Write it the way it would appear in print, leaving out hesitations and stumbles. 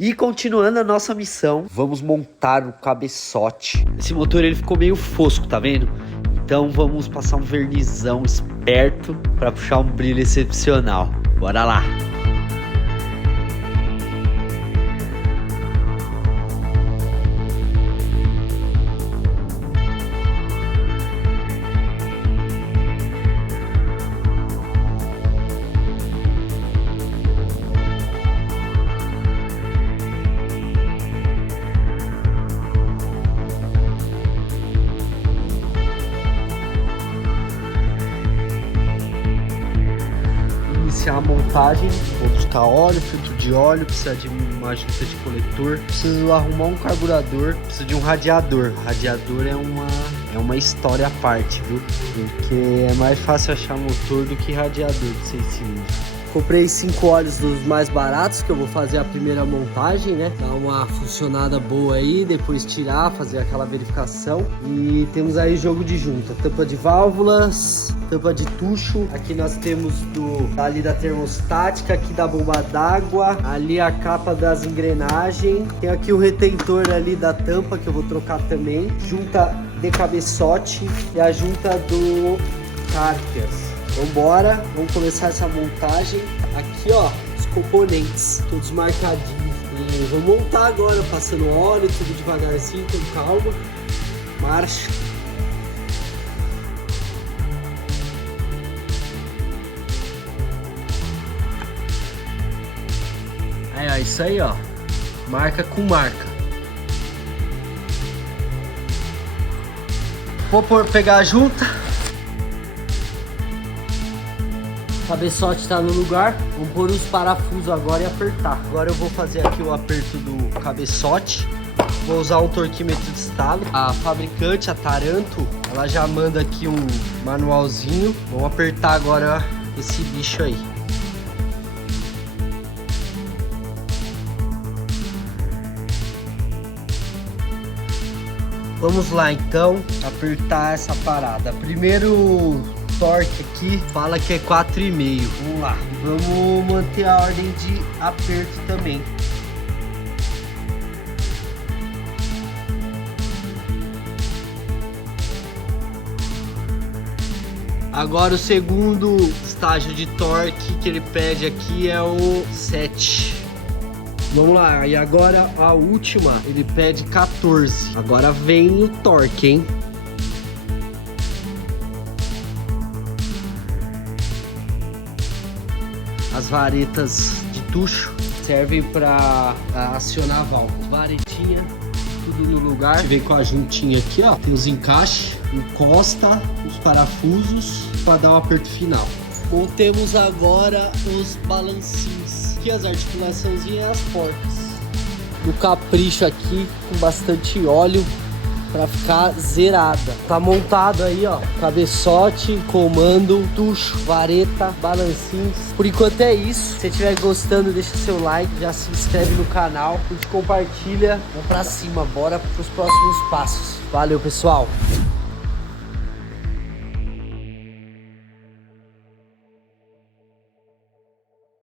E continuando a nossa missão, vamos montar o cabeçote. Esse motor ele ficou meio fosco, tá vendo? Então vamos passar um vernizão esperto para puxar um brilho excepcional. Bora lá! Iniciar a montagem, vou buscar óleo, filtro de óleo, precisa de uma junta de coletor, preciso arrumar um carburador, preciso de um radiador. Radiador é uma história à parte, viu? Porque é mais fácil achar motor do que radiador de 6 cilindros. Comprei 5 óleos dos mais baratos, que eu vou fazer a primeira montagem, né? Dar uma funcionada boa aí, depois tirar, fazer aquela verificação. E temos aí jogo de junta, tampa de válvulas, tampa de tucho. Aqui nós temos ali da termostática, aqui da bomba d'água, ali a capa das engrenagens. Tem aqui o retentor ali da tampa, que eu vou trocar também. Junta de cabeçote e a junta do cárter. Vambora, vamos começar essa montagem. Aqui ó, os componentes, todos marcadinhos. E vamos montar agora, passando óleo, tudo devagarzinho, com calma. Marcha. Aí ó, isso aí ó, marca com marca. Vou pegar a junta. O cabeçote está no lugar, vamos pôr os parafusos agora e apertar. Agora eu vou fazer aqui o aperto do cabeçote. Vou usar um torquímetro de estalo. A fabricante, a Taranto, ela já manda aqui um manualzinho. Vamos apertar agora esse bicho aí. Vamos lá então, apertar essa parada. Primeiro torque aqui fala que é 4,5. Vamos lá, vamos manter a ordem de aperto também. Agora o segundo estágio de torque que ele pede aqui é o 7. Vamos lá, e agora a última ele pede 14. Agora vem o torque, hein? As varetas de tucho servem para acionar a válvula. Varetinha, tudo no lugar. Vem com a juntinha aqui, ó. Tem os encaixes, encosta os parafusos para dar um aperto final. Montemos agora os balancinhos. Aqui as articulaçãozinhas e as portas. No capricho aqui, com bastante óleo, para ficar zerada. Tá montado aí, ó, cabeçote, comando, tucho, vareta, balancinhos. Por enquanto é isso. Se você estiver gostando, deixa seu like, já se inscreve no canal, curte, compartilha. Vamos pra cima, bora pros próximos passos. Valeu, pessoal!